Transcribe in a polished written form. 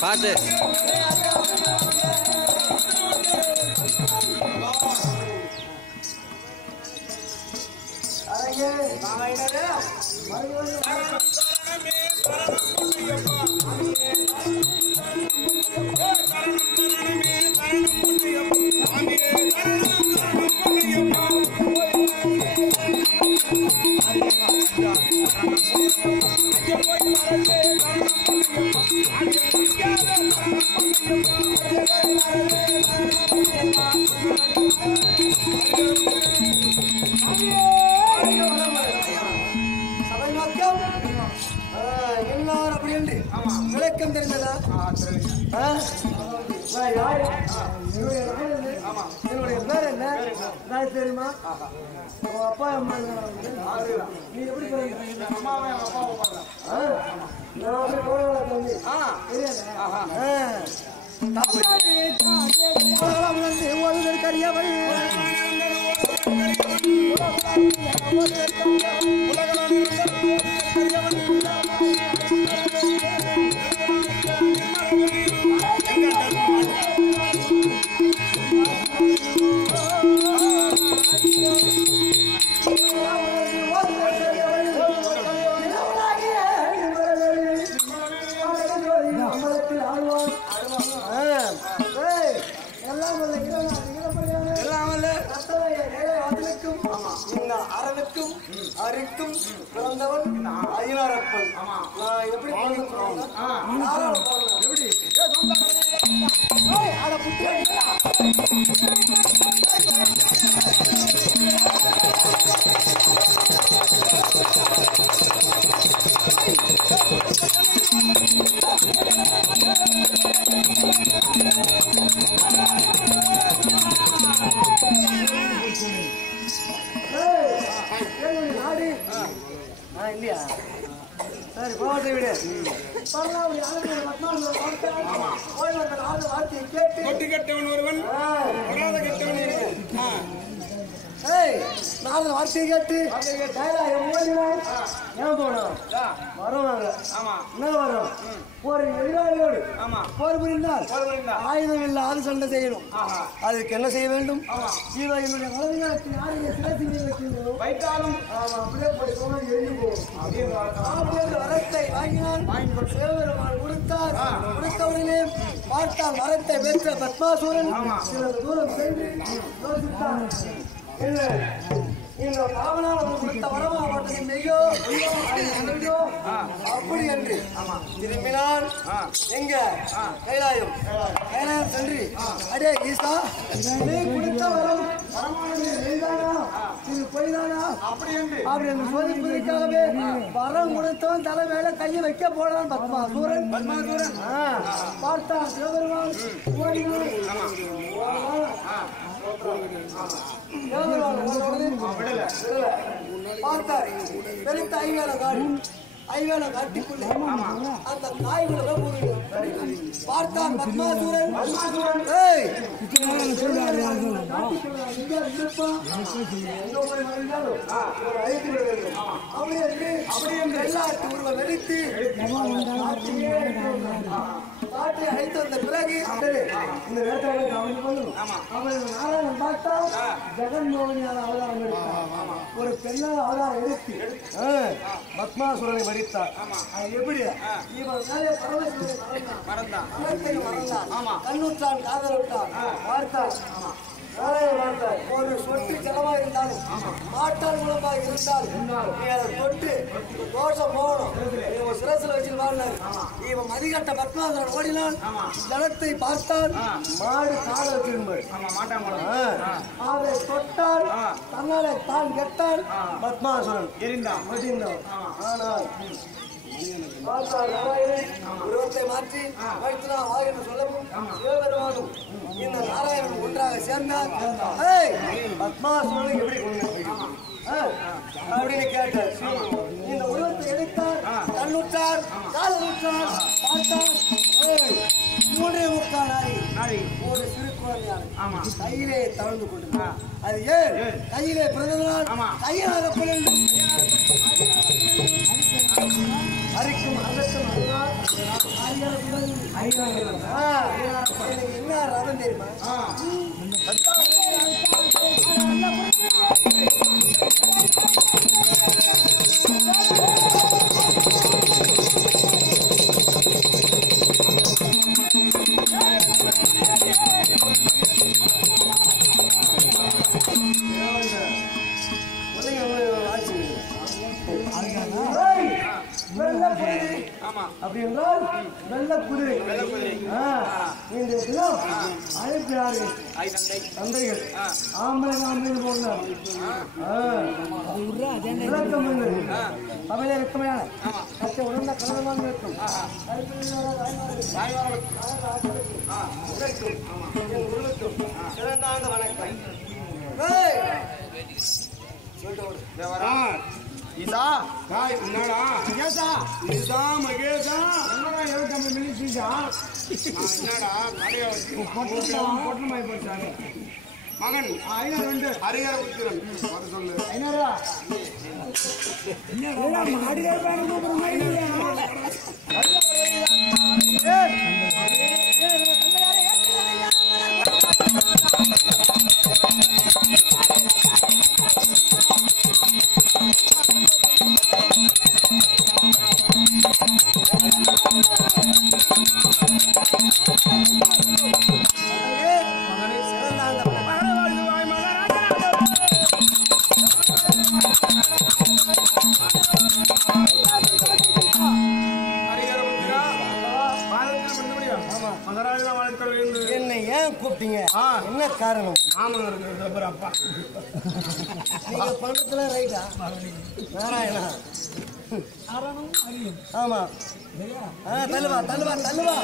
பாத்து விளக்கம் தெரிஞ்சதா? என்னுடைய பேர் என்ன தெரியுமா? அப்பா அம்மா நீ எப்படி கரியவள் அரணுக்கும் அரிக்கும் பிறந்தவன் ஐநாரப்பன். நான் எப்படி இல்லையா? சரி போகட்டை விடு. வார்த்தையை கேட்டவன் ஒருவன் நாலு வார்த்தையை கேட்டு ஏன் போனோம் வருவாங்க. என்ன வரும்? ஒரு எதிராளியோடு போர் புரிந்தால் ஆயுதம் இல்லாத சண்டை செய்யணும். அதுக்கு என்ன செய்ய வேண்டும்? என்னுடைய வலதுகாலத்தில் யாருடைய சிறப்பு வைத்தாலும் அப்படியே வரத்தை வாங்கினால் சிவபெருமான் கொடுத்தார். கொடுத்தவரிலே பார்த்தால் வரத்தை பெற்ற பத்மாசூரன் சில தூரம் சென்று யோசித்தார். இந்த காவலால் கொடுத்த வரமாவட்டத்தின் மெய்யோ அப்படி என்று திரும்பினால் எங்க கைலாயம் சென்று அடே ஈசா நீ கொடுத்த வரம் வரமானதானா இது பொய்தானா அப்படி என்று சோதிப்பதற்காகவே வரம் கொடுத்தவன் தலை மேல கையை வைக்க போனான் பத்மாசூரன். பார்த்தான் சிவபெருமான் பார்த்தார். பெருத்த ஐவேல காட்டிக்குள்ளே அந்த காய்களை பார்த்தான் பத்மாசூரன். எல்லாத்து உருவ வெடித்து காற்றை அழைத்து வந்த பிறகு இந்த வேட்டையை நாராயணன் பார்த்தா ஜெகன்மோகனியால் அவதாரம் எடுத்தார். ஒரு பெண்ணால் அவதாரம் எடுத்து பத்மாசுரனை மடித்தார். எப்படி இவன் மறந்தான் கண்ணுற்றான் காதலுற்றான் பார்த்தான். ஒரு சொட்டு செலவா இருந்தாலும் மாட்டால் மூலமாக இருந்தாலும் நீ அதை தொட்டு தோஷம் போகணும். இவன் சிரசில் வச்சுட்டு வாழ்ந்தாரு. இவன் மதிகட்ட பத்மாசன் ஓடினான். ஜலத்தை பார்த்தால் மாடு கால வச்சிருந்தாள். அதை தொட்டால் தன்னாலே தான் கெட்டால் பத்மாசுரன் எரிந்தான். ஆனால் உருவத்தை மாற்றி வைத்துதான் ஆக என்று சொல்லவும் சிவபெருமானும் இந்த நாராயணன் ஒன்றாக சேர்ந்தார். பத்மாசுரனுக்கு எப்படி கொண்டு அப்படின்னு கேட்டார். இந்த உருவத்தை எடுத்தார், கண்ணுற்றார், காலனுற்றார், பார்த்தார். 3.25 நாளை ஒரு சிறு குழந்தையான கையிலே தவழ்ந்து கொண்டிருந்தார். அது ஏன் கையிலே பிறந்ததால் கையாக பிறந்து அரிக்கும் அகற்றும் என்ன ரதம் தெரியுமா? அப்படி என்றால் நல்ல குதிரை. இந்த தினம் அழைக்கிறார்கள் தந்தைகள் ஆம்பளை ஆம்பளை போனார். தமிழை வெக்கமையான கற்றை உணர்ந்த கணவனாக இருக்கும் சிறந்தாண்ட வணக்கம். இதா என்னடா மகேஷா இதா மகேஷா என்னடா 75 மினிட்ஸா என்னடா கடையா பொட்டமாய் போச்சானே மகன் 502 ஹரிஹர உத்திரன் அது சொல்லு 500 என்னடா மாடியே பாருங்க அப்புறம் என்னை ஏன் கூப்பிட்டீங்க? என்ன காரணம்? அப்பா நீங்க பண்றதுல ரைட்டா நாராயணா? ஆமா தள்ளுவா தள்ளுவா தள்ளுவா